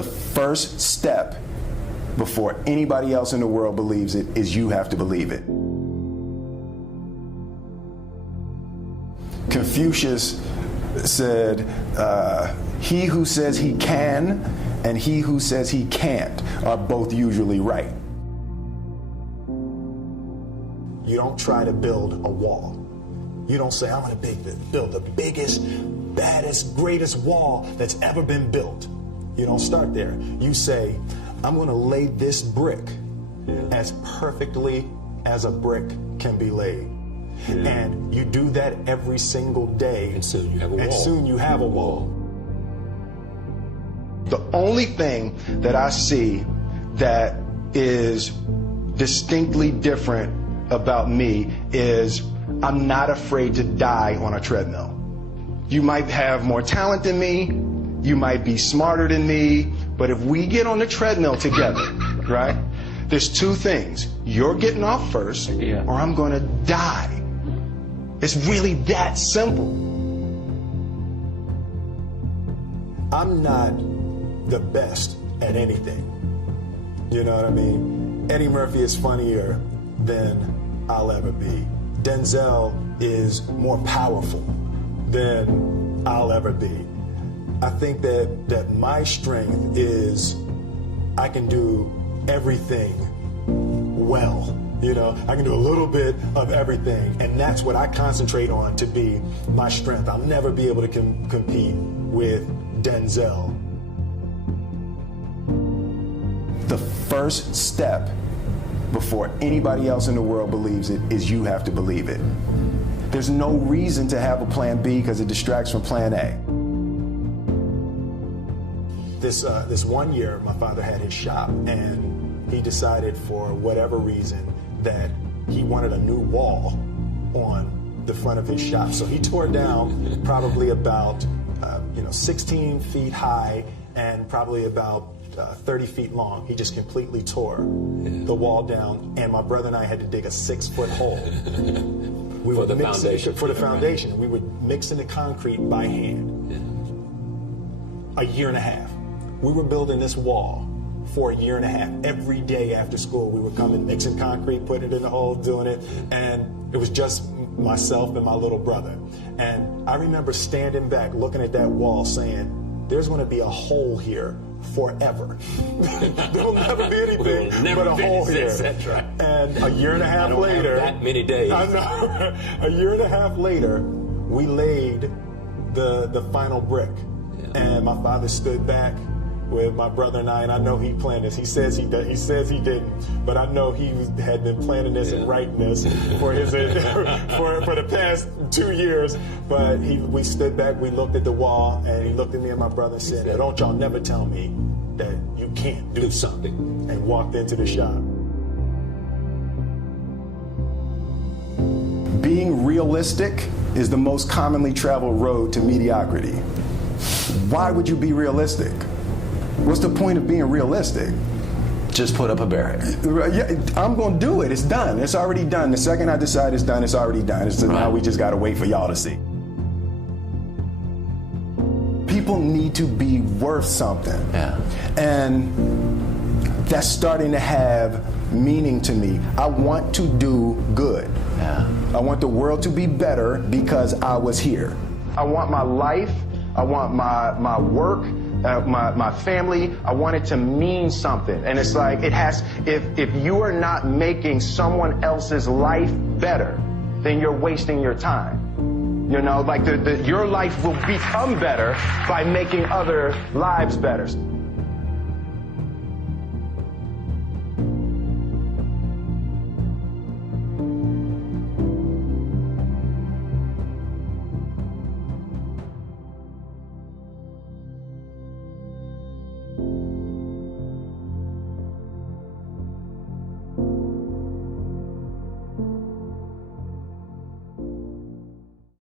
The first step before anybody else in the world believes it is you have to believe it. Confucius said, he who says he can and he who says he can't are both usually right. You don't try to build a wall. You don't say, I'm going to build the biggest, baddest, greatest wall that's ever been built. You don't start there. You say, I'm going to lay this brick as perfectly as a brick can be laid. And you do that every single day. And soon you have a wall. And soon you have a wall. The only thing that I see that is distinctly different about me is I'm not afraid to die on a treadmill. You might have more talent than me, you might be smarter than me, but if we get on the treadmill together, right, there's two things. You're getting off first, or I'm going to die. It's really that simple. I'm not the best at anything. You know what I mean? Eddie Murphy is funnier than I'll ever be. Denzel is more powerful than I'll ever be. I think that my strength is I can do everything well. You know, I can do a little bit of everything, and that's what I concentrate on to be my strength. I'll never be able to compete with Denzel. The first step before anybody else in the world believes it is you have to believe it. There's no reason to have a plan B because it distracts from plan A. This one year, my father had his shop, and he decided for whatever reason that he wanted a new wall on the front of his shop. So he tore down probably about 16 feet high and probably about 30 feet long. He just completely tore the wall down, and my brother and I had to dig a 6-foot hole. We for the foundation. For the foundation. We would mix in the concrete by hand. A year and a half. We were building this wall for a year and a half. Every day after school, we would come and mixing concrete, putting it in the hole, doing it, and it was just myself and my little brother. And I remember standing back, looking at that wall, saying, there's going to be a hole here forever. There'll never be anything but a hole here. That's right. And a year and a half later, that many days. I know, a year and a half later, we laid the final brick. And my father stood back with my brother and I know he planned this. He says he didn't, but I know he had been planning this and writing this for his for the past 2 years. But we stood back, we looked at the wall, and he looked at me and my brother and said, "Don't y'all never tell me that you can't do something," and walked into the shop. Being realistic is the most commonly traveled road to mediocrity. Why would you be realistic? What's the point of being realistic? Just put up a barrier. Yeah, I'm going to do it. It's done. It's already done. The second I decide it's done, it's already done. So now we just got to wait for y'all to see. People need to be worth something. Yeah. And that's starting to have meaning to me. I want to do good. Yeah. I want the world to be better because I was here. I want my life, I want my work, my family, I want it to mean something. And it's like, it has, if you are not making someone else's life better, then you're wasting your time. You know, like your life will become better by making other lives better.